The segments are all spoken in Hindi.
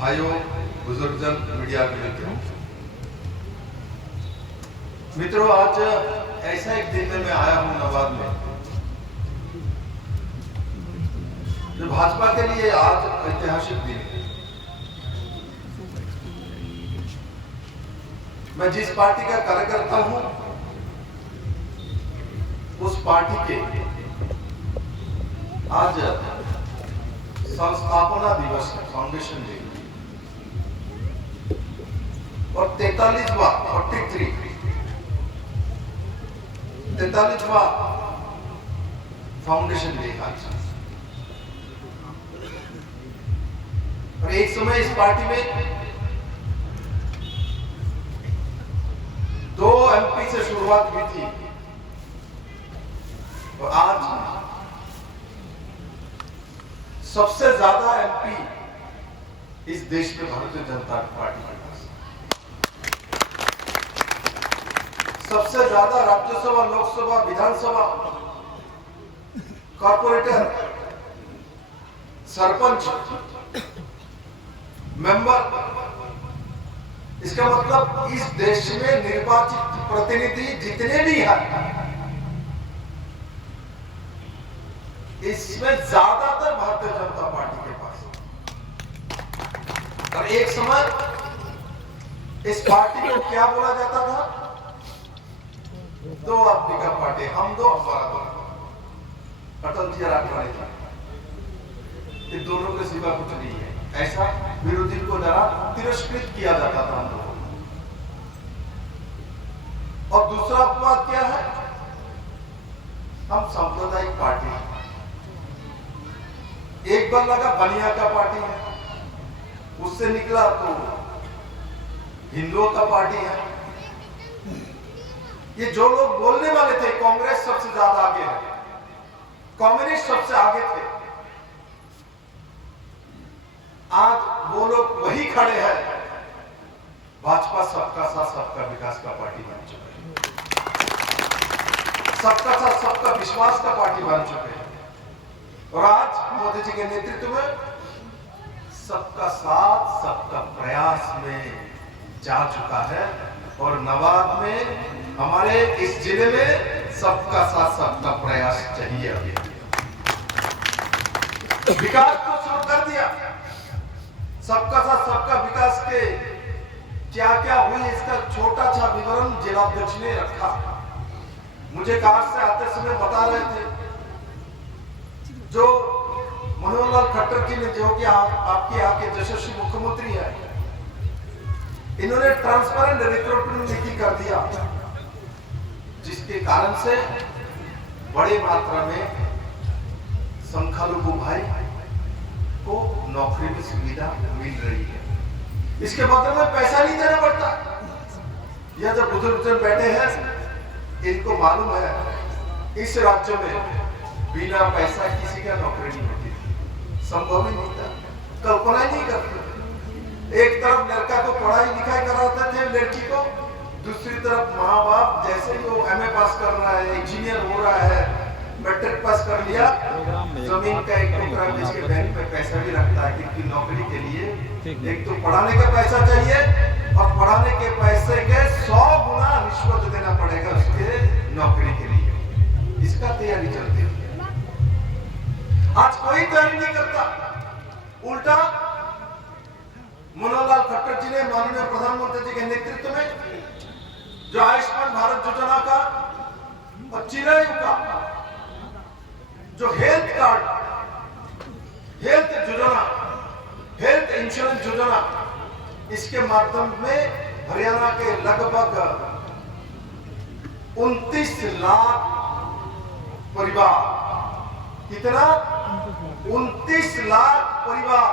भाइयों, बुजुर्गजन, मीडिया के मित्रों, आज ऐसा एक दिन में मैं आया हूं नवाद में जो भाजपा के लिए आज ऐतिहासिक दिन है। मैं जिस पार्टी का कार्यकर्ता हूं उस पार्टी के आज संस्थापना दिवस है, फाउंडेशन डे, और 43वां फाउंडेशन डे आज। और एक समय इस पार्टी में 2 MP से शुरुआत हुई थी और आज सबसे ज्यादा MP इस देश में भारतीय जनता पार्टी के पास, सबसे ज्यादा राज्यसभा, लोकसभा, विधानसभा, कॉर्पोरेटर, सरपंच, मेंबर। इसका मतलब इस देश में निर्वाचित प्रतिनिधि जितने भी हैं, इसमें ज्यादातर भारतीय जनता पार्टी के पास। और एक समय इस पार्टी को क्या बोला जाता था? 2 आदमी का पार्टी, हम 2 हमारा 2। अटल जी और आडवाणी जी, इन दोनों के सिवा कुछ नहीं है, ऐसा विरोधी को जरा तिरस्कृत किया जाता था हम लोगों को। और दूसरा अपवाद क्या है? हम सांप्रदायिक पार्टी हैं। एक बार लगा बनिया का पार्टी है, उससे निकला तो हिंदुओं का पार्टी है। ये जो लोग बोलने वाले थे कांग्रेस सबसे ज्यादा आगे है, कम्युनिस्ट सबसे आगे थे, आज वो लोग वही खड़े हैं। भाजपा सबका साथ सबका विकास का पार्टी बन चुके हैं, सबका साथ सबका विश्वास का पार्टी बन चुके हैं। और आज मोदी जी के नेतृत्व में सबका साथ सबका प्रयास में जा चुका है। और नवाब में, हमारे इस जिले में सबका साथ सबका प्रयास चाहिए। अभी विकास को शुरू कर दिया। सबका साथ सबका विकास के क्या क्या हुई इसका छोटा सा विवरण जिलाध्यक्ष ने रखा। मुझे कार से आते समय बता रहे थे, जो मनोहर लाल खट्टर जी ने, जो कि आपके यहाँ के यशस्वी मुख्यमंत्री है, इन्होंने ट्रांसपेरेंट रिक्रूटमेंट नीति कर दिया, जिसके कारण से बड़े मात्रा में संख्यालघु भाई को नौकरी की सुविधा मिल रही है। इसके बदले में पैसा नहीं देना पड़ता। यह जो बुजुर्ग बैठे हैं, इनको मालूम है इस राज्य में बिना पैसा किसी का नौकरी नहीं होती, संभव ही नहीं था, कल्पना ही नहीं करते। एक तरफ लड़का को पढ़ाई लिखाई कराते थे, लड़की को, दूसरी तरफ माँ बाप जैसे ही वो MA पास कर रहा है, इंजीनियर हो रहा है, मैट्रिक पास कर लिया, जमीन का एक टुकड़ा बेच के बैंक में पैसा भी रखता है, क्योंकि नौकरी के लिए एक तो पढ़ाने का पैसा चाहिए और पढ़ाने के पैसे के 100 गुना रिश्वत देना पड़ेगा उसके नौकरी के लिए। इसका तैयारी चलती है। आज कोई तैयारी नहीं करता, उल्टा मनोहर लाल खट्टर जी ने माननीय प्रधानमंत्री जी के नेतृत्व में जो आयुष्मान भारत योजना का और चिरायु का जो हेल्थ कार्ड, हेल्थ योजना, हेल्थ इंश्योरेंस योजना, इसके माध्यम में हरियाणा के लगभग 29 लाख परिवार, कितना? 29 लाख परिवार,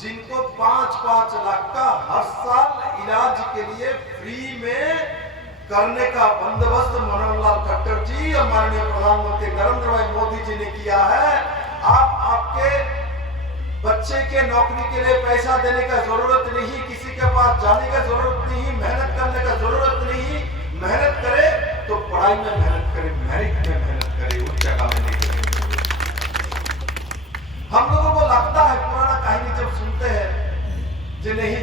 जिनको 5-5 लाख का हर साल इलाज के लिए फ्री में करने का बंदोबस्त मनोहर लाल खट्टर जी और माननीय प्रधानमंत्री नरेंद्र भाई मोदी जी ने किया है। आपके बच्चे के नौकरी के लिए पैसा देने का जरूरत नहीं, किसी के पास जाने का जरूरत नहीं, मेहनत करने का जरूरत नहीं। मेहनत करे तो पढ़ाई में मेहनत करे, मेरिट में मेहनत करे, उच्च जगह में नहीं करे। हम लोगों को लगता है, पुराना कहानी जब सुनते हैं जिन्हें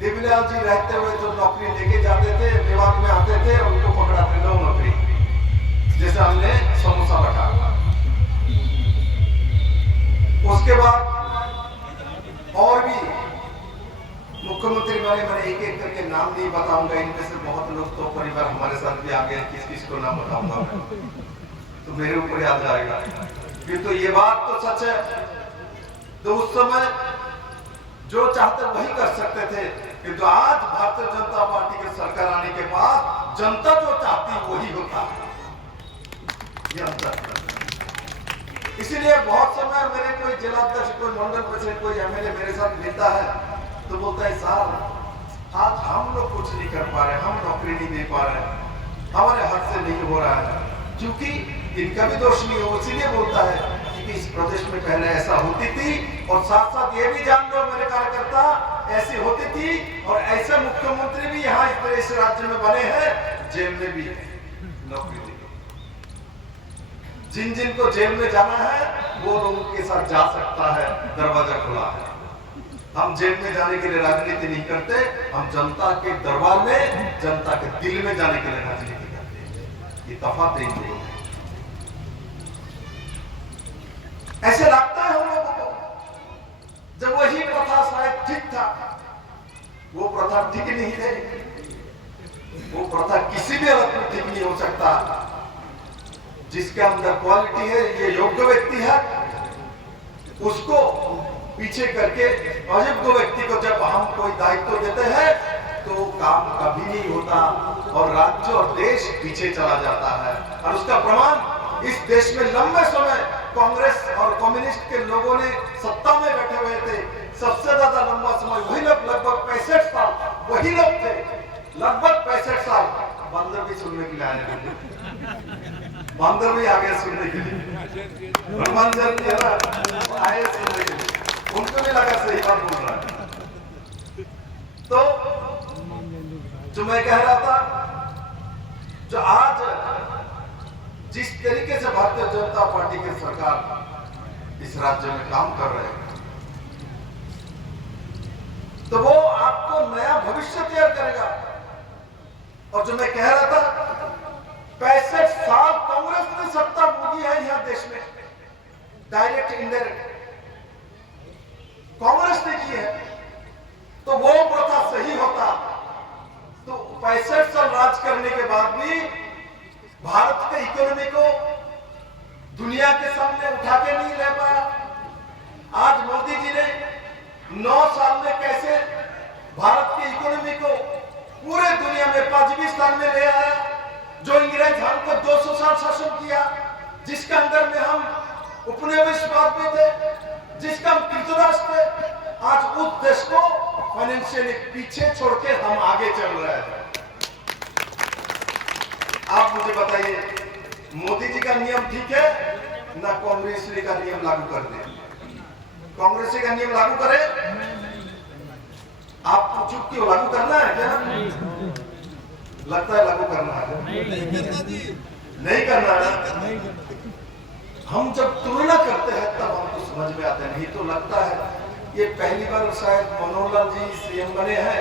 देवीलाल जी रहते हुए जो नौकरी लेके जाते थे, विभाग में आते थे, उनको पकड़ाते लो नौकरी, जैसे हमने समोसा बटा। उसके बाद और भी मुख्यमंत्री बने, मैंने एक एक करके नाम नहीं बताऊंगा, इनमें से बहुत लोग तो परिवार हमारे साथ भी आ गए, किस किस को नाम बताऊंगा मैं तो मेरे ऊपर याद आएगा। फिर तो ये बात तो सच है, तो उस समय जो चाहते वही कर सकते थे, किंतु आज भारतीय जनता पार्टी की सरकार आने के बाद जनता जो चाहती वही होता है, ये अंतर। इसीलिए बहुत समय मेरे कोई जिलाध्यक्ष, कोई मंडल प्रेसिडेंट, कोई एमएलए मेरे साथ मिलता है तो बोलता है साहब आज हम लोग कुछ नहीं कर पा रहे, हम नौकरी नहीं दे पा रहे, हमारे हाथ से नहीं हो रहा है, क्योंकि इनका भी दोष नहीं हो। इसीलिए बोलता है कि इस प्रदेश में पहले ऐसा होती थी, और साथ साथ ये भी जान लो मेरे कार्यकर्ता, ऐसी होती थी और ऐसे मुख्यमंत्री भी यहाँ इस राज्य में बने हैं, जेल में भी नौकरी दी। जिन जिन को जेल में जाना है वो लोगों के साथ जा सकता है, दरवाजा खुला है। हम जेल में जाने के लिए राजनीति नहीं करते, हम जनता के दरबार में, जनता के दिल में जाने के लिए राजनीति करते हैं। ये तफात है। ऐसे लगता है हम लोगों को जब वही प्रथा शायद ठीक था, वो प्रथा ठीक नहीं है, वो प्रथा किसी भी हालत में ठीक नहीं हो सकता। जिसके अंदर क्वालिटी है, ये योग्य व्यक्ति है, उसको पीछे करके अयोग्य व्यक्ति को जब हम कोई दायित्व देते हैं तो काम कभी नहीं होता और राज्य और देश पीछे चला जाता है। और उसका प्रमाण इस देश में लंबे समय कांग्रेस और कम्युनिस्ट के लोगों ने सत्ता में बैठे हुए थे, सबसे ज्यादा लंबा समय वही लोग, लगभग 65 साल वही लोग थे, लगभग 65 साल। बंदर भी सुनने के लिए आए, बंदर भी आ गए सुनने के लिए, ब्रह्मांडर भी आए सुनने के लिए, उनको भी लगा सही बात बोल रहा है। तो जो मैं कह रहा था, जो आज जिस तरीके से भारतीय जनता पार्टी की सरकार इस राज्य में काम कर रहे हैं, तो वो आपको नया भविष्य तैयार करेगा। और जो मैं कह रहा था, 65 साल कांग्रेस ने सत्ता भोगी है यहाँ देश में, डायरेक्ट इनडायरेक्ट कांग्रेस ने की है, तो वो प्रथा सही होता तो 65 साल राज करने के बाद भी भारत के इकोनॉमी को दुनिया के सामने उठा के नहीं ले पाया। आज मोदी जी ने 9 साल में कैसे भारत की इकोनॉमी को पूरे दुनिया में 5वीं स्थान में ले आया। जो अंग्रेज हमको 200 साल शासन किया, जिसके अंदर में हम उपनिवेशवाद में थे, जिसका हम कृतदास थे, आज उस देश को फाइनेंशियली पीछे छोड़ के हम आगे चल रहे हैं। आप मुझे बताइए, मोदी जी का नियम ठीक है ना कांग्रेस का नियम लागू कर दे? कांग्रेस का नियम लागू करे, आप चुप क्यों? लागू करना है क्या? लगता है लागू करना है, नहीं करना है। हम जब तुलना करते हैं तब हमको समझ में आता है, नहीं तो लगता है ये पहली बार शायद मनोहर लाल जी सीएम बने हैं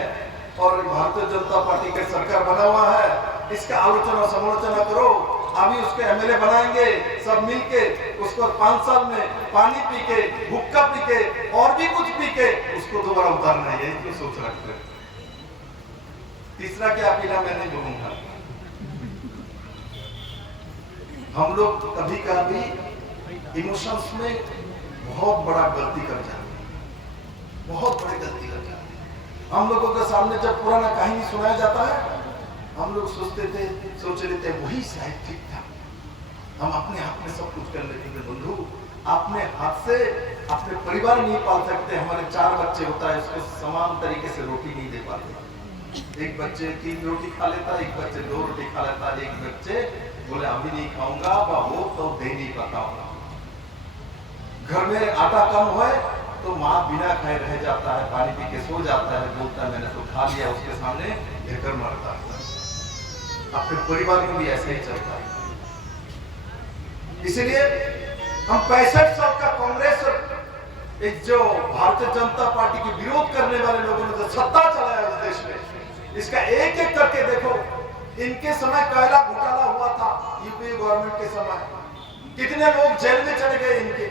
और भारतीय जनता पार्टी की सरकार बना हुआ है, इसका आलोचना समालोचना करो। अभी उसके एमएलए बनाएंगे सब मिलके, उसको 5 साल में पानी पी के, हुक्का पी के और भी कुछ पी के उसको दोबारा उतारना है, यही क्यों सोच रखते हैं? तीसरा क्या पीना मैं नहीं बोलूंगा। हम लोग कभी कभी इमोशंस में बहुत बड़ा गलती कर जाते हैं, बहुत बड़ी गलती कर जाते हैं। हम लोगों के सामने जब पुराना कहानी सुनाया जाता है, हम लोग सोच रहे थे वही शायद ठीक था, हम अपने हाथ में सब कुछ कर लेते थे। बंधु, अपने हाथ से अपने परिवार नहीं पाल सकते। हमारे 4 बच्चे होता है, उसको समान तरीके से रोटी नहीं दे पाते। एक बच्चे 3 रोटी खा लेता, एक बच्चे 2 रोटी खा लेता, एक बच्चे बोले अभी नहीं खाऊंगा, वो तो दे नहीं पाता होगा। घर में आटा कम हो तो माँ बिना खाए रह जाता है, पानी पी के सो जाता है, बोलता है मैंने तो खा लिया, उसके सामने ढेकर मरता है। अपने परिवार में भी ऐसे ही चलता है। इसीलिए हम 65 साल का कांग्रेस इस जो भारतीय जनता पार्टी की विरोध करने वाले लोगों ने जो सत्ता चलाया इस देश में, इसका एक एक करके देखो। इनके समय कोयला घोटाला हुआ था, यूपी गवर्नमेंट के समय कितने लोग जेल में चले गए इनके।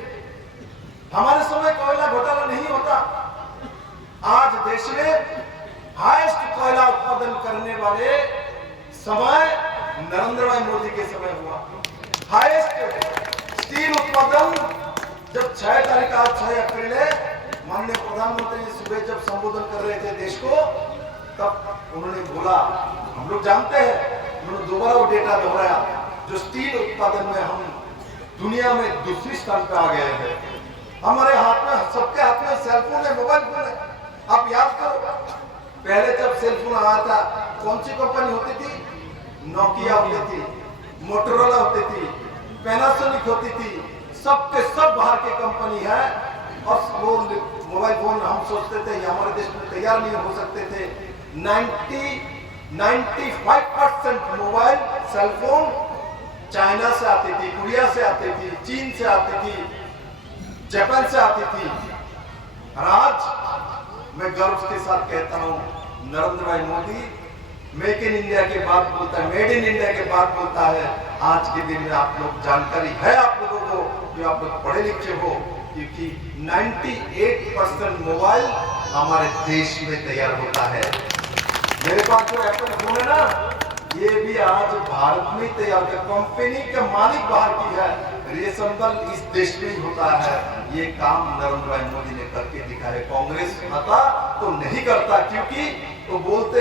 हमारे समय कोयला घोटाला नहीं होता। आज देश में हाईएस्ट कोयला उत्पादन करने वाले समय नरेंद्र भाई मोदी के समय हुआ। हाईएस्ट स्टील उत्पादन जब 6 तारीख आज 6 अप्रैल है, माननीय प्रधानमंत्री सुबह जब संबोधन कर रहे थे देश को, तब उन्होंने बोला, हम लोग जानते हैं, उन्होंने दोबारा वो डेटा दोहराया, जो स्टील उत्पादन में हम दुनिया में दूसरी स्थान पे आ गए हैं। हमारे हाथ में, सबके हाथ में सेलफोन है, मोबाइल फोन है। आप याद करो, पहले जब सेलफोन आया था, कौन सी कंपनी होती थी? नोकिया होती थी, मोटोरोला होती थी, पैनासोनिक होती थी, सब के सब बाहर की कंपनी है। और वो मोबाइल फोन हम सोचते थे हमारे देश में तैयार नहीं हो सकते थे। 95% मोबाइल सेलफोन चाइना से आती थी, कोरिया से आती थी, चीन से आती थी, जापान से आती थी। और आज मैं गर्व के साथ कहता हूं, नरेंद्र भाई मोदी मेक इन इंडिया के बात बोलता है, मेड इन इंडिया के बात बोलता है। आज के दिन में आप लोग जानकारी है आप लोगों को, जो आप लोग पढ़े लिखे हो, क्योंकि 98% मोबाइल हमारे देश में तैयार होता है। मेरे पास जो एप्पल फोन है ना, ये भी आज भारत में तैयार है। कंपनी का मालिक बाहर की है, रेशमल इस देश में ही होता है। ये काम नरेंद्र भाई मोदी ने करके दिखाया। कांग्रेस आता तो नहीं करता, क्योंकि वो बोलते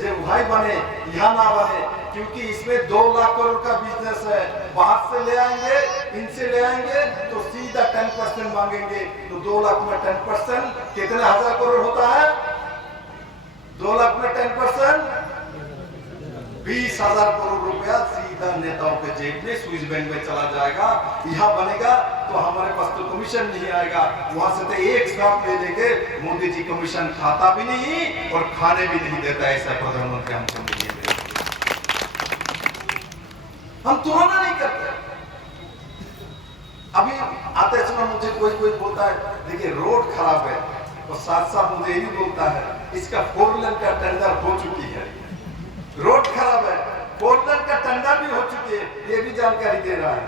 जो भाई बने यहाँ ना बने, क्योंकि इसमें 2 लाख करोड़ का बिजनेस है। बाहर से ले आएंगे, इनसे ले आएंगे तो सीधा 10% मांगेंगे। तो 2 लाख में 10% कितने हजार करोड़ होता है? 2 लाख में 10% 20,000 करोड़ रुपया सीधा नेताओं के जेब में, स्विस बैंक में चला जाएगा। यहाँ बनेगा तो हमारे पास तो कमीशन नहीं आएगा, वहां से तो एक साथ ले लेंगे। मोदी जी कमीशन खाता भी नहीं और खाने भी नहीं देता, ऐसा प्रधानमंत्री हमको नहीं देते। हम तुलना नहीं करते। अभी आते समय मुझे कोई बोलता है देखिए रोड खराब है, और साथ साथ मुझे ये भी बोलता है इसका 4 लेन का टेंडर हो चुकी है। रोड खराब है, 4 लेन का टेंडर भी हो चुकी है, ये भी जानकारी दे रहा है।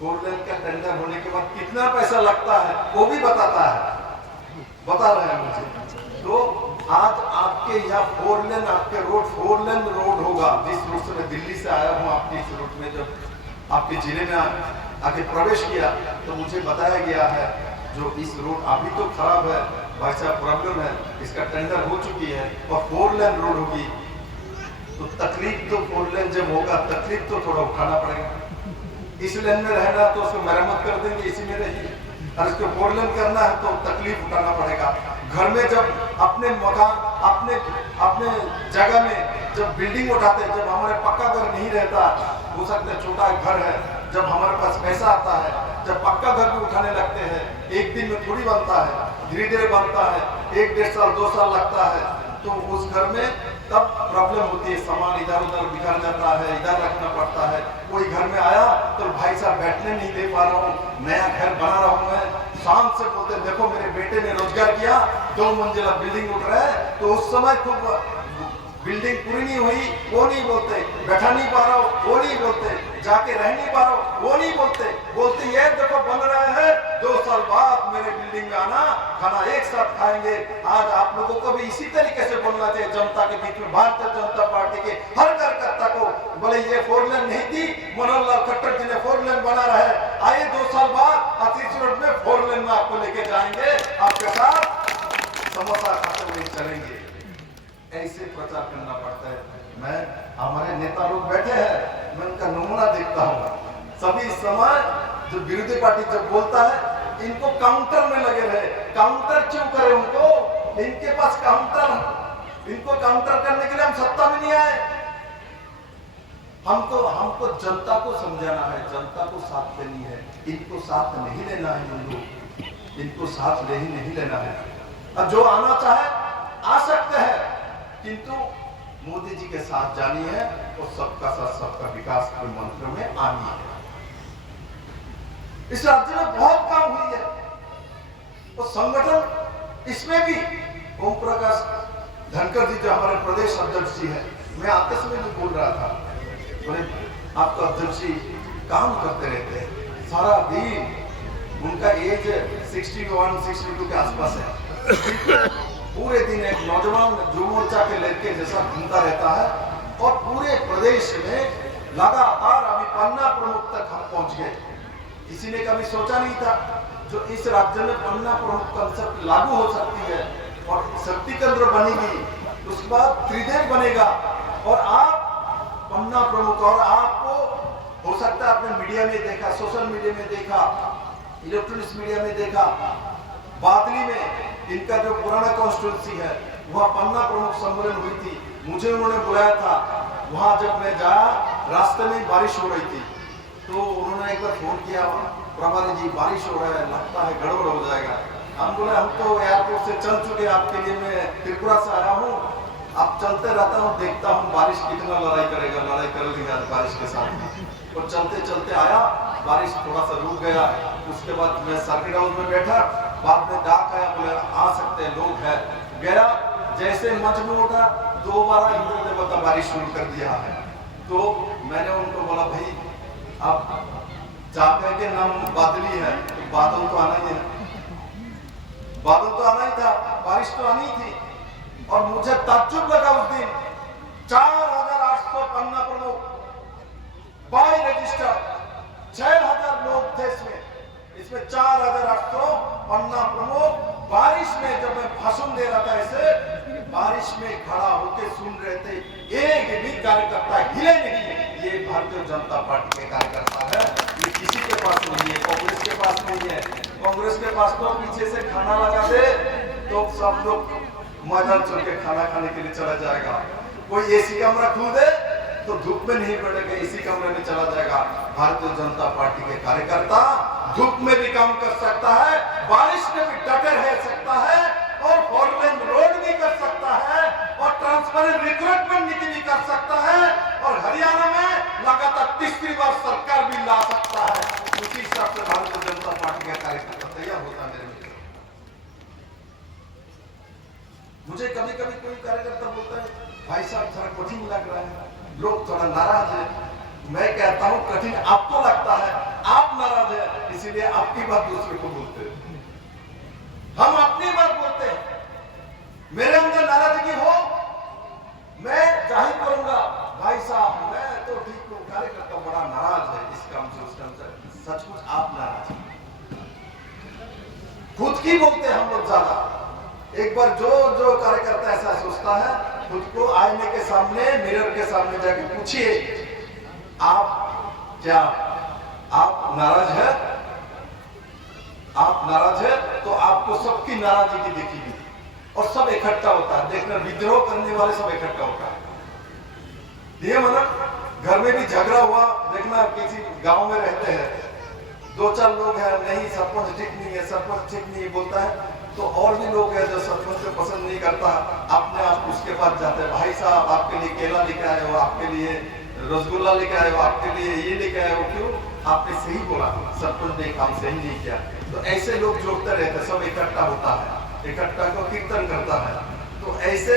4 लेन का टेंडर होने के बाद कितना पैसा लगता है वो भी बताता है, बता रहे हैं मुझे। तो आज आपके यहाँ 4 लेन, आपके रोड 4 लेन रोड होगा। जिस रूट से मैं दिल्ली से आया हूँ, आपके इस रूट में जब आपके जिले में आके प्रवेश किया तो मुझे बताया गया है जो इस रोड अभी तो खराब है भाई साहब, प्रॉब्लम है, इसका टेंडर हो चुकी है और 4 लेन रोड होगी। तो तकलीफ तो 4 लेन जब होगा, तकलीफ तो थोड़ा उठाना पड़ेगा। इस लेन में रहना तो उसको मरम्मत कर देंगे, इसी में रहिए। और इसको 4 लेन करना है तो तकलीफ उठाना पड़ेगा। घर में जब अपने मकान, अपने जगह में जब बिल्डिंग उठाते हैं, जब हमारे पक्का घर नहीं रहता, हो सकता है छोटा घर है, जब हमारे पास पैसा आता है, जब पक्का घर भी उठाने लगते हैं, एक दिन में थोड़ी बनता है, धीरे धीरे बनता है, 1-1.5 साल 2 साल लगता है। तो उस घर में तब प्रॉब्लम होती है, सामान इधर उधर बिखर जाता है, इधर रखना पड़ता है। कोई घर में आया तो भाई साहब बैठने नहीं दे पा रहा हूँ, नया घर बना रहा हूँ मैं, शाम से बोलते देखो मेरे बेटे ने रोजगार किया, 2 मंजिला बिल्डिंग उठ रहा है। तो उस समय खूब बिल्डिंग पूरी नहीं हुई वो नहीं बोलते, बैठा नहीं पा रहा हो वो नहीं बोलते, जाके रह नहीं पा रहा हो वो नहीं बोलते ये देखो बन रहे हैं, 2 साल बाद मेरे बिल्डिंग में आना, खाना एक साथ खाएंगे। आज आप लोगों को भी इसी तरीके से बोलना चाहिए जनता के बीच में, भारतीय जनता पार्टी के हर कार्यकर्ता को। बोले ये 4 लेन नहीं थी, मनोहर लाल खट्टर जी ने 4 लेन बना रहे, आइए 2 साल बाद आशीष रोड में 4 लेन में आपको लेके जाएंगे, आपके साथ समोसा खाते हुए चलेंगे। ऐसे प्रचार करना पड़ता है। मैं हमारे नेता लोग बैठे हैं, मैं उनका नमूना देखता हूँ। सभी समय जो विरोधी पार्टी जब बोलता है इनको काउंटर में लगे रहे। काउंटर क्यों करें उनको? इनके पास काउंटर, इनको काउंटर करने के लिए हम सत्ता में नहीं आए। हमको जनता को समझाना है, जनता को साथ देनी है, इनको साथ नहीं लेना है, इनको साथ नहीं लेना है। अब जो आना चाहे आ सकते हैं, किंतु मोदी जी के साथ जानी है और सबका साथ सबका विकास के मंत्र में आनी है। इस राज्य में बहुत काम हुई है, तो संगठन इसमें भी ओम प्रकाश धनखड़ जी जो हमारे प्रदेश अध्यक्ष जी है, मैं आते समय भी बोल रहा था, बोले आपका अध्यक्ष जी काम करते रहते हैं सारा दिन, उनका एज 61-62 के आसपास है, पूरे दिन एक नौजवान जो मोर्चा के लड़के जैसा घूमता रहता है और पूरे प्रदेश में लगातार अभी पन्ना प्रमुख तक हम पहुंच गए। किसी ने कभी सोचा नहीं था जो इस राज्य में पन्ना प्रमुख कंसेप्ट लागू हो सकती है और शक्ति केंद्र बनेगी, उसके बाद त्रिदेव बनेगा और आप पन्ना प्रमुख, और आपको हो सकता है आपने मीडिया में देखा, सोशल मीडिया में देखा, इलेक्ट्रॉनिक्स मीडिया में देखा, बादली में इनका जो पुराना कॉन्स्टिट्यूंसी है वहाँ पन्ना प्रमुख सम्मेलन हुई थी, मुझे उन्होंने बुलाया था। वहां जब मैं जाया रास्ते में बारिश हो रही थी, तो उन्होंने एक बार फोन किया, प्रभारी जी बारिश हो रहा है, लगता है गड़बड़ हो जाएगा। हम बोले हम तो एयरपोर्ट से चल चुके, आपके लिए मैं त्रिपुरा से आया हूँ, अब चलते रहता हूँ, देखता हूँ बारिश कितना लड़ाई करेगा, लड़ाई कर लेगा बारिश के साथ। और चलते चलते आया, बारिश थोड़ा सा रुक गया, उसके बाद मैं सर्किट हाउस में बैठा, बाद में डाक आया, बोले आ सकते हैं लोग है, गया, जैसे मंच में उठा दोबारा इंद्र देवता बारिश शुरू कर दिया है। तो मैंने उनको बोला भाई अब चाहते के नाम बादली है, तो बादल तो आना ही है, बादल तो आना ही था, बारिश तो आनी थी। और मुझे ताज्जुब लगा उस दिन 4800 पन्ना प्रमुख बाय रजिस्टर, 6000 लोग थे इसमें 4800 पन्ना प्रमुख बारिश में, जब मैं भाषण दे रहा था ऐसे बारिश में खड़ा होकर सुन रहे थे, एक भी कार्यकर्ता हिले नहीं। ये भारतीय जनता पार्टी के कार्यकर्ता है, ये किसी के पास नहीं है, कांग्रेस के पास नहीं है। कांग्रेस के पास तो पीछे से खाना लगा दे तो सब लोग मैदान चल के खाना खाने के लिए चला जाएगा, कोई एसी कमरा खुल दे तो धूप में नहीं पड़ेगा, इसी कमरे में चला जाएगा। भारतीय जनता पार्टी के कार्यकर्ता धूप में भी काम कर सकता है, बारिश में भी डटे रह सकता है, और फोर लेन रोड भी कर सकता है, और ट्रांसपेरेंट रिक्रूटमेंट नीति भी कर सकता है, और हरियाणा में लगातार तीसरी बार सरकार भी ला सकता है। उसी हिसाब से भारतीय जनता पार्टी का कार्यकर्ता तैयार होता है। मुझे कभी कभी कोई कार्यकर्ता बोलता है भाई साहब थोड़ा कठिन लग रहा है, लोग थोड़ा नाराज है। मैं कहता हूं कठिन आपको लगता है, आप नाराज है इसीलिए आपकी बात दूसरे को बोलते हैं, हम अपनी बात बोलते हैं। मेरे अंदर नाराजगी हो मैं जाहिर करूंगा, भाई साहब मैं तो ठीक हूं, कार्यकर्ता बड़ा नाराज है इस काम से उस काम से। सचमुच आप नाराज हैं, खुद की बोलते हैं हम लोग ज्यादा। एक बार जो कार्यकर्ता ऐसा सोचता है, खुद को आईने के सामने, मिरर के सामने जाके पूछिए आप क्या आप नाराज है, आप नाराज है तो आपको सबकी नाराजगी दिखेगी और सब इकट्ठा होता है। देखना विद्रोह करने वाले सब इकट्ठा होता है। ये मतलब घर में भी झगड़ा हुआ, देखना किसी गांव में रहते हैं, 2-4 लोग हैं, नहीं सरपंच ठीक नहीं है, सरपंच ठीक नहीं है बोलता है, तो और भी लोग हैं जो सरपंच को पसंद नहीं करता, अपने आप उसके पास जाते हैं, भाई साहब आपके लिए केला लेके आए हो, आपके लिए रसगुल्ला लेके आए हो, आपके लिए ये लेके आए हो, क्यों आपने सही बोला, सरपंच ने काम सही नहीं किया। तो ऐसे लोग जोड़ते रहते, सब इकट्ठा होता है, इकट्ठा को कीर्तन करता है। तो ऐसे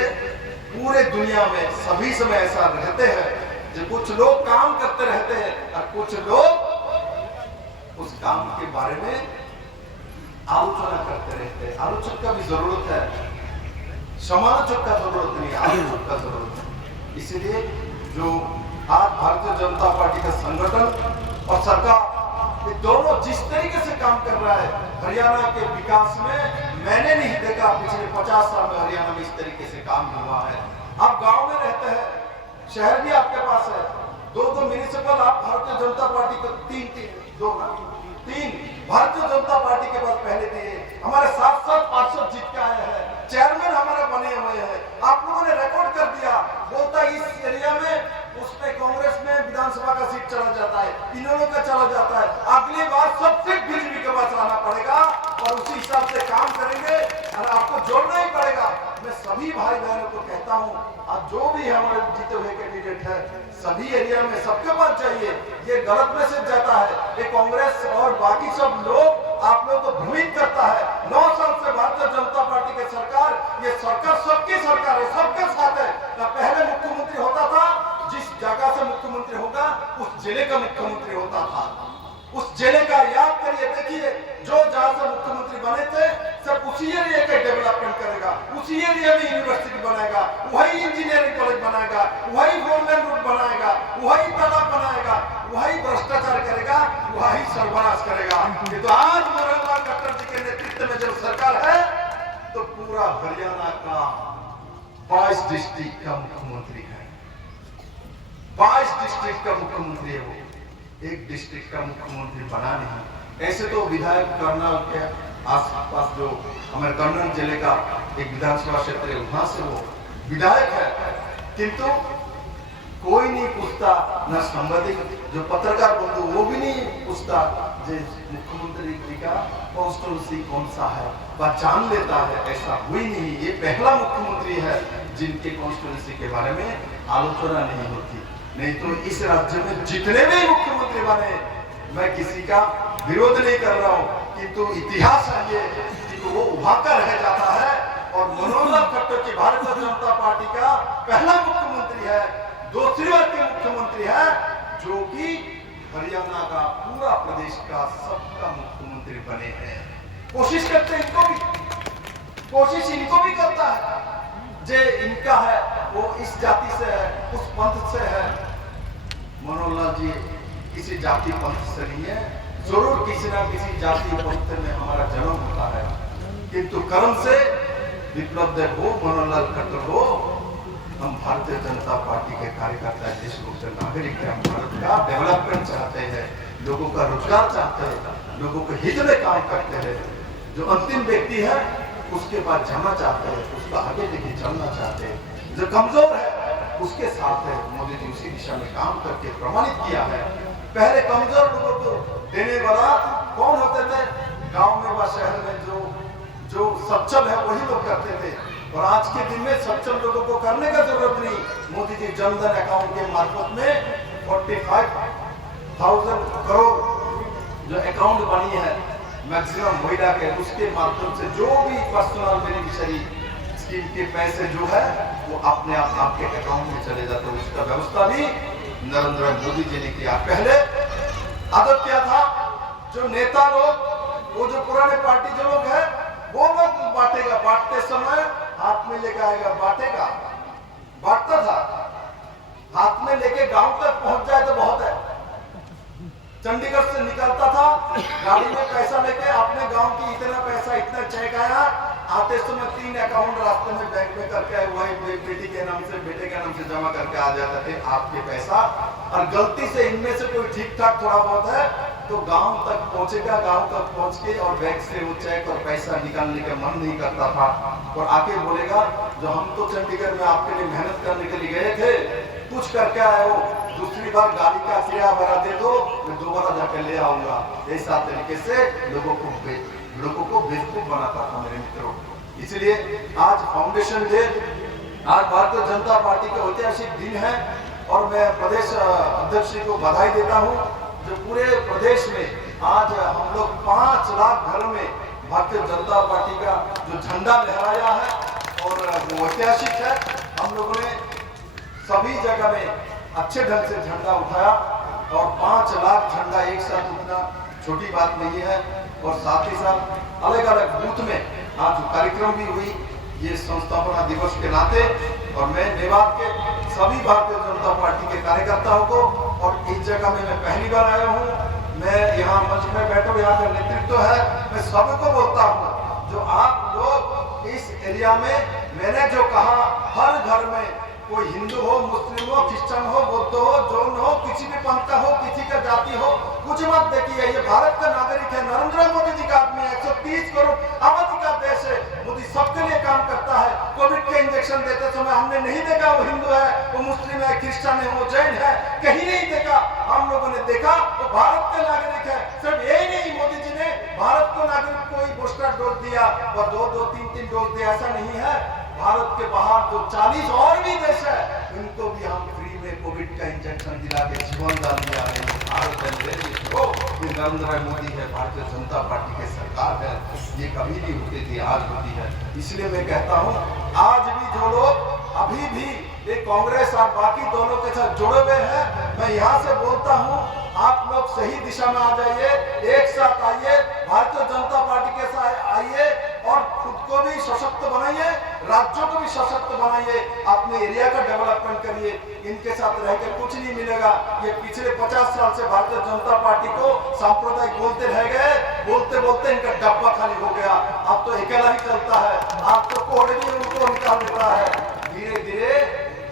पूरे दुनिया में सभी समय ऐसा रहते हैं जो कुछ लोग काम करते रहते हैं और कुछ लोग उस काम के बारे में आलोचना करते रहते हैं। आलोचक का भी जरूरत है, समालोचक का जरूरत नहीं, आलोचक का जरूरत है। इसलिए जो आज भारतीय जनता पार्टी का संगठन और सरकार ये दोनों जिस तरीके से काम कर रहा है, हरियाणा के विकास में मैंने नहीं देखा पिछले 50 साल में हरियाणा में इस तरीके से काम हुआ है। आप गांव में रहते हैं, शहर भी आपके पास है, 2-2 म्युनिसिपल आप भारतीय जनता पार्टी को 3 भारतीय जनता पार्टी के पास पहले थे। हमारे 7-7 पार्षद जीत के आए हैं, चेयरमैन हमारे बने हुए हैं। आप लोगों ने रिकॉर्ड कर दिया, बोलता इस एरिया में उसमें कांग्रेस में विधानसभा का सीट चला जाता है, इन्होंने का चला जाता है, अगली बार सब सीट बीजेपी के पास आना पड़ेगा और उसी हिसाब से काम करेंगे और आपको जोड़ना ही पड़ेगा। मैं सभी भाई बहनों को कहता हूं, आज जो भी हमारे जीते हुए कैंडिडेट है सभी एरिया में सबके पास चाहिए। ये गलत मैसेज जाता है, ये कांग्रेस और बाकी सब लोग आप लोगों को भ्रमित करता है। 9 साल सरकार सबकी सरकार है, सबके साथ है। ना पहले मुख्यमंत्री होता था, जिस जगह से मुख्यमंत्री होगा उस जिले का मुख्यमंत्री होता था। उस जिले का याद करिए, देखिए जो जहां से मुख्यमंत्री बने थे सब उसी एरिया का डेवलपमेंट करेगा, उसी एरिया में यूनिवर्सिटी बनाएगा, वही इंजीनियरिंग कॉलेज बनाएगा, वही फोरलेन रोड बनाएगा, वही तालाब बनाएगा, वही भ्रष्टाचार करेगा, वही सर्वनाश करेगा। ये तो आज मनोहर खट्टर जी के नेतृत्व में जब सरकार है तो पूरा हरियाणा का 22 डिस्ट्रिक्ट का मुख्यमंत्री है, 22 डिस्ट्रिक्ट का मुख्यमंत्री है वो, एक डिस्ट्रिक्ट का मुख्यमंत्री बना नहीं। ऐसे तो विधायक कर्नल के आस पास जो हमारे कर्नल जिले का एक विधानसभा क्षेत्र है वहां से वो विधायक है, किंतु कोई नहीं पूछता, न संबंधित जो पत्रकार बंधु वो भी नहीं पूछता जो मुख्यमंत्री जी का कॉन्स्टिट्यूंसी कौन सा है, पहचान लेता है। ऐसा हुई नहीं, ये पहला मुख्यमंत्री है जिनके कॉन्स्टिट्यूंसी के बारे में आलोचना नहीं होती। नहीं तो इस राज्य में जितने भी मुख्यमंत्री बने, मैं किसी का विरोध नहीं कर रहा हूं, किंतु इतिहास है ये कि वो उभाकर रह जाता है। और मनोहर खट्टर जी भारतीय जनता पार्टी का पहला मुख्यमंत्री है, दूसरी बार के मुख्यमंत्री है जो कि हरियाणा का पूरा प्रदेश का सबका मुख्यमंत्री बने हैं। कोशिश करते हैं इनको भी, कोशिश इनको भी करता है, जे इनका है वो इस जाति से है, उस पंथ से है। मनोहर जी किसी जाति पंथ से नहीं है, जरूर किसी ना किसी जाति पंथ में हमारा जन्म होता है, किंतु कर्म से विप्लव देव हो, मनोहर खट्टर हो, हम भारतीय जनता पार्टी के कार्यकर्ता देशभक्त नागरिक हैं, भारत का डेवलपमेंट चाहते हैं, लोगों का रोजगार चाहते हैं, लोगों के हित में काम करते हैं। जो अंतिम व्यक्ति है उसके पास जाना चाहते हैं, उसका आगे लेके चलना चाहते हैं। जो कमजोर है उसके साथ है। मोदी जी उसी दिशा में काम करके प्रमाणित किया है। पहले कमजोर लोगों को देने वाला कौन होते थे? गांव में व शहर में जो सक्षम है वही लोग करते थे, और आज के दिन में सक्षम लोगों को करने का जरूरत नहीं। मोदी जी जनधन अकाउंट के मार्फत में 45,000 करोड़ जो अकाउंट बनी है मैक्सिमम महिला के, उसके माध्यम से जो भी पर्सनल बेनिफिशियरी स्कीम के पैसे जो है वो अपने आप आपके अकाउंट में चले जाते हैं। उसका व्यवस्था भी नरेंद्र मोदी जी ने किया। पहले आदत क्या था, जो नेता लोग, वो जो पुराने पार्टी जो लोग है वो लोग बांटेगा, बांटते समय हाथ में लेके आएगा, बांटेगा, बांटता था, हाथ में लेके गांव तक पहुंच जाए तो बहुत है। चंडीगढ़ से निकलता था गाड़ी में पैसा लेके, अपने गांव की इतना पैसा, इतना चेक आया, आते समय 3 अकाउंट रास्ते में बैंक में करके वही बेटी के नाम से, बेटे के नाम से जमा करके आ जाते थे आपके पैसा। और गलती से इनमें से कोई ठीक ठाक थोड़ा बहुत है तो गांव तक पहुंचेगा, गांव तक पहुंच के और बैंक से वो चेक और पैसा निकालने का मन नहीं करता था, और आके बोलेगा जो हम तो चंडीगढ़ में आपके लिए मेहनत करने के लिए गए थे, कुछ करके आए हो, दूसरी बार गाड़ी का किराया भरा दे दो, मैं दोबारा जाकर ले आऊंगा। ऐसा तरीके से लोगों को बेवकूफ बनाता था मेरे मित्रों। इसलिए आज फाउंडेशन डे, आज भारतीय जनता पार्टी का ऐतिहासिक दिन है, और मैं प्रदेश अध्यक्ष जी को बधाई देता हूँ जो पूरे प्रदेश में आज हम लोग 5 लाख घरों में भारतीय जनता पार्टी का जो झंडा लहराया है, और वो ऐतिहासिक है। हम लोगों ने सभी जगह में अच्छे ढंग से झंडा उठाया, और 5 लाख झंडा एक साथ उठना छोटी बात नहीं है। और साथ ही साथ अलग अलग बूथ में आज कार्यक्रम भी हुई ये संस्थापना दिवस के नाते, और मैं मेवात के सभी भारतीय जनता पार्टी के कार्यकर्ताओं को, और इस जगह में मैं पहली बार आया हूँ, मैं यहाँ मंच में बैठा हूँ, यहाँ का नेतृत्व है, मैं सबको बोलता हूँ जो आप लोग इस एरिया में, मैंने जो कहा हर घर में कोई हिंदू हो, मुस्लिम हो, क्रिश्चियन हो, बौद्ध हो, जैन हो, किसी भी पंथ का हो, किसी का जाति हो, कुछ मत देखिए, ये भारत का नागरिक है, नरेंद्र मोदी जी का आदमी है, 130 करोड़ आबादी का देश है, मोदी सबके लिए काम करता है। कोविड के इंजेक्शन देते समय हमने नहीं देखा वो हिंदू है, वो मुस्लिम है, क्रिश्चियन है, वो जैन है, कहीं नहीं देखा। हम लोगों ने देखा वो भारत के नागरिक है। सिर्फ यही नहीं, मोदी जी ने भारत को नागरिक को ही बूस्टर डोज दिया, वो 2-2, 3-3 डोज दिया, ऐसा नहीं है। भारत के बाहर जो 40 और भी देश है, उनको भी हम फ्री में कोविड का इंजेक्शन दिला के जीवन दान दिया है। ये नरेंद्र भाई मोदी है, भारतीय जनता पार्टी की सरकार है। ये कभी नहीं होती थी, आज होती है। इसलिए मैं कहता हूँ आज भी जो लोग अभी भी ये कांग्रेस और बाकी दोनों के साथ जुड़े हुए हैं, मैं यहाँ से बोलता हूँ आप लोग सही दिशा में आ जाइए, एक साथ आइए, भारतीय जनता पार्टी के साथ आइए और खुद को भी सशक्त बनाइए, राज्यों को भी सशक्त बनाइए, अपने एरिया का डेवलपमेंट करिए। इनके साथ रह के कुछ नहीं मिलेगा। ये पिछले 50 साल से भारतीय जनता पार्टी को सांप्रदायिक बोलते रह गए, बोलते बोलते इनका डब्बा खाली हो गया। अब तो अकेला ही चलता है, आप तो कोहरे भी उनको निकाल देता है। धीरे धीरे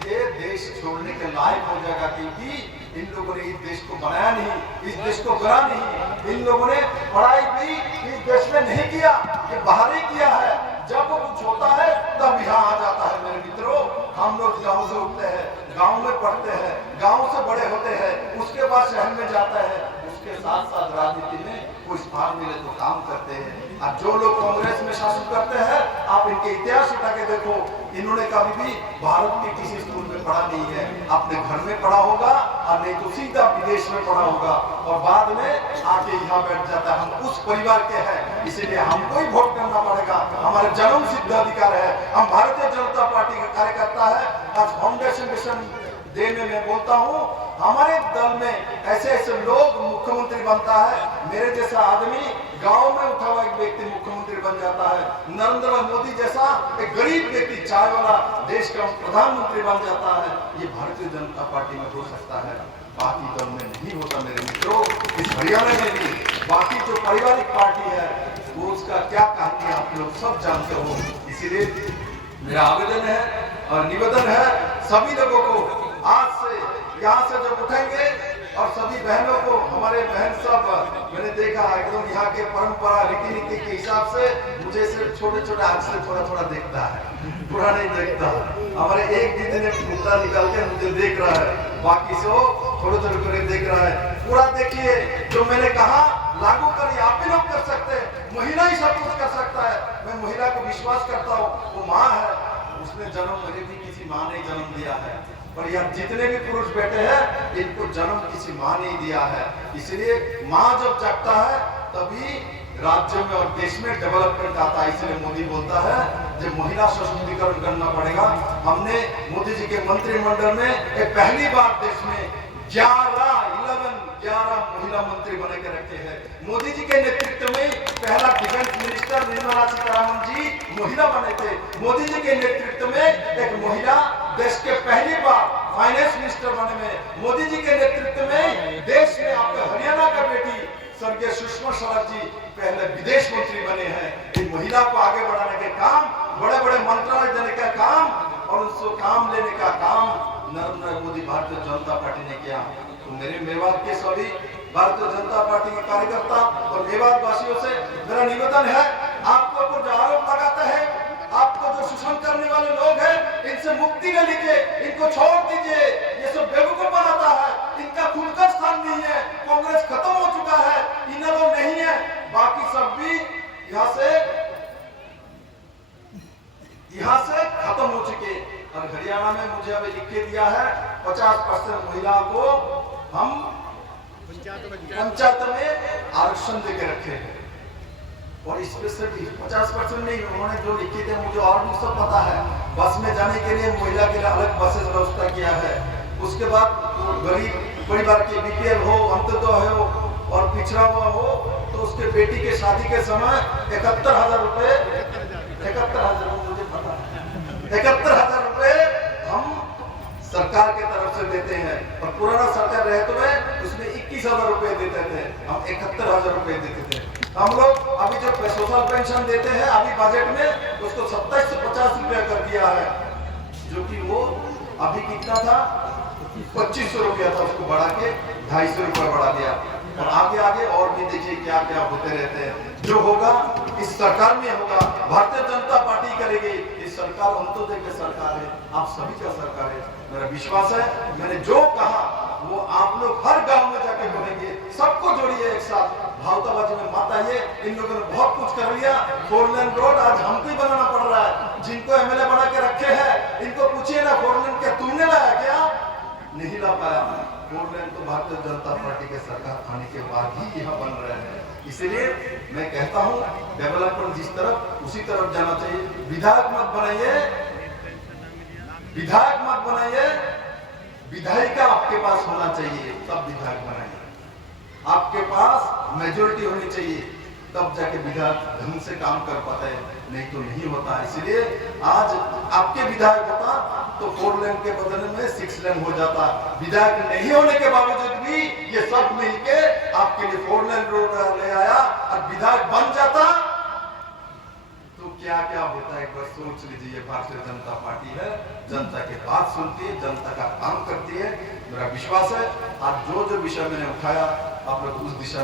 ये देश छोड़ने के लायक हो जाएगा, क्योंकि इन लोगों ने इस देश को बनाया नहीं, इस देश को गढ़ा नहीं। इन लोगों ने पढ़ाई भी इस देश में नहीं किया, ये बाहर ही किया है। जब वो कुछ होता है तब यहाँ आ जाता है। मेरे मित्रों, हम लोग गांव से उठते हैं, गांव में पढ़ते हैं, गांव से बड़े होते हैं, उसके बाद शहर में जाता है, उसके साथ साथ राजनीति में कोई स्थान मिले तो काम करते हैं। अब जो लोग कांग्रेस में शासन करते हैं, आप इनके इतिहास उठा के देखो, इन्होंने कभी भी भारत के किसी स्कूल में पढ़ा नहीं है। अपने घर में पढ़ा होगा और नहीं तो सीधा विदेश में पढ़ा होगा और बाद में आके यहाँ बैठ जाता है। हम उस परिवार के हैं, इसीलिए हमको ही वोट करना पड़ेगा। हमारे जन्म सिद्ध अधिकार है, हम भारतीय जनता पार्टी का कार्यकर्ता है। आज फाउंडेशन मिशन डे में मैं बोलता हूँ, हमारे दल में ऐसे ऐसे लोग मुख्यमंत्री बनता है। मेरे जैसा आदमी गांव में उठा हुआ एक व्यक्ति मुख्यमंत्री बन जाता है। नरेंद्र मोदी जैसा एक गरीब व्यक्ति चाय वाला देश का प्रधानमंत्री बन जाता है। ये भारतीय जनता पार्टी में हो सकता है, बाकी दल में नहीं होता। मेरे मित्रों, इस हरियाणा में भी बाकी जो पारिवारिक पार्टी है वो उसका क्या कहानी आप लोग सब जानते हो। इसीलिए मेरा आवेदन है और निवेदन है सभी लोगों को, आज से यहाँ से जब उठेंगे और सभी बहनों को, हमारे बहन सब मैंने देखा एकदम यहाँ के परंपरा रीति नीति के हिसाब से मुझे सिर्फ छोटे छोटे हाथ से थोड़ा थोड़ा देखता है, पूरा नहीं देखता। हमारे एक दीदी ने मुद्दा निकाल के मुझे देख रहा है, बाकी से थोड़े थोड़े करे देख रहा है। पूरा देखिए, जो मैंने कहा लागू करिए, आप भी लोग कर सकते हैं, महिला ही सब कुछ कर सकता है। मैं महिला को विश्वास करता हूँ, वो माँ है, उसने जन्म मेरे भी किसी माँ ने जन्म दिया है, पर यहाँ जितने भी पुरुष बैठे हैं इनको जन्म किसी माँ ने दिया है। इसलिए माँ जब जगता है तभी राज्य में और देश में डेवलपमेंट आता है। इसलिए मोदी बोलता है जब महिला सशक्तिकरण करना पड़ेगा। हमने मोदी जी के मंत्रिमंडल में एक पहली बार देश में 11 महिला मंत्री बना के रखे हैं। मोदी जी के नेतृत्व में पहला डिफेंस मिनिस्टर निर्मला सीतारमण जी महिला बने थे। मोदी जी के नेतृत्व में एक महिला देश के पहली बार फाइनेंस मिनिस्टर बने में। मोदी जी के नेतृत्व में देश में आपके हरियाणा का बेटी स्वर्गीय सुषमा स्वराज जी पहले विदेश मंत्री बने हैं। इन महिला को आगे बढ़ाने के काम, बड़े बड़े मंत्रालय देने का काम और उसको काम लेने का काम नरेंद्र मोदी भारतीय जनता पार्टी ने किया। तो मेरे मेवात के सभी भारतीय जनता पार्टी के कार्यकर्ता और मेवात वासियों से मेरा निवेदन है, आपके ऊपर जो आरोप लगाते हैं, आपको जो शोषण करने वाले लोग हैं, इनसे मुक्ति ले लीजिए, इनको छोड़ दीजिए। ये सब बेवकूफ बनाता है, इनका खुलकर स्थान नहीं है। कांग्रेस खत्म हो चुका है, इन लोग नहीं है, बाकी सब भी यहाँ से खत्म हो चुके। और हरियाणा में मुझे अभी लिख के दिया है 50% महिला को हम पंचायत में आरक्षण देके रखे हैं। और इसमें सिर्फ 50% नहीं, उन्होंने जो लिखे थे मुझे और भी सब पता है। बस में जाने के लिए महिला के लिए अलग बसेस व्यवस्था किया है। उसके बाद गरीब परिवार के बीपीएल हो, अंत्योदय हो और पिछड़ा हुआ हो, तो उसके बेटी के शादी के समय 71,000 रुपए, 71,000 मुझे पता है, 71,000 रुपए हम सरकार के तरफ से देते हैं। और पुराना सरकार रहते हुए उसमें 21,000 रुपए देते थे, हम 71,000 रुपए देते थे। हम लोग अभी जो सोशल पेंशन देते हैं अभी बजट में उसको 27 से 50 रुपया कर दिया है, जो कि वो अभी कितना था 2500 रुपया था, उसको बढ़ा के 250 रुपया बढ़ा दिया। और आगे आगे और भी देखिए क्या क्या होते रहते हैं। जो होगा इस सरकार में होगा, भारतीय जनता पार्टी करेगी। इस सरकार अंत्योदय की सरकार है, आप सभी का सरकार है। मेरा विश्वास है मैंने जो कहा वो आप लोग हर गांव में जाके बोलेंगे। सबको जोड़िए एक साथ, भावताबाजी में मत आइए। इन लोगों ने बहुत कुछ कर लिया, 4 लेन रोड आज हमको ही बनाना पड़ रहा है। जिनको एमएलए बना के रखे हैं इनको पूछिए ना, 4 लेन क्या तुमने लाया क्या? नहीं ला पाया। फोर लेन तो भारतीय जनता पार्टी के सरकार आने के बाद ही यह बन रहे हैं। इसलिए मैं कहता हूं डेवलपमेंट जिस तरफ उसी तरफ जाना चाहिए। विधायक मत बनाइए, विधायक मत बनाइए, विधायिका आपके पास होना चाहिए तब विधायक बनाइए। आपके पास मेजोरिटी होनी चाहिए तब जाके विधायक ढंग से काम कर पाता है, नहीं तो नहीं होता। इसलिए आज आपके विधायक होता तो 4 लेन के बदले में 6 लेन हो जाता। विधायक नहीं होने के बावजूद भी ये सब मिलके आपके लिए 4 लेन रोड ले आया और विधायक बन जाता तो क्या क्या होता है एक बार सोच लीजिए। भारतीय जनता पार्टी है, जनता की बात सुनती है, जनता का काम करती है। मेरा विश्वास है आज जो जो विषय मैंने उठाया आप लोग उस दिशा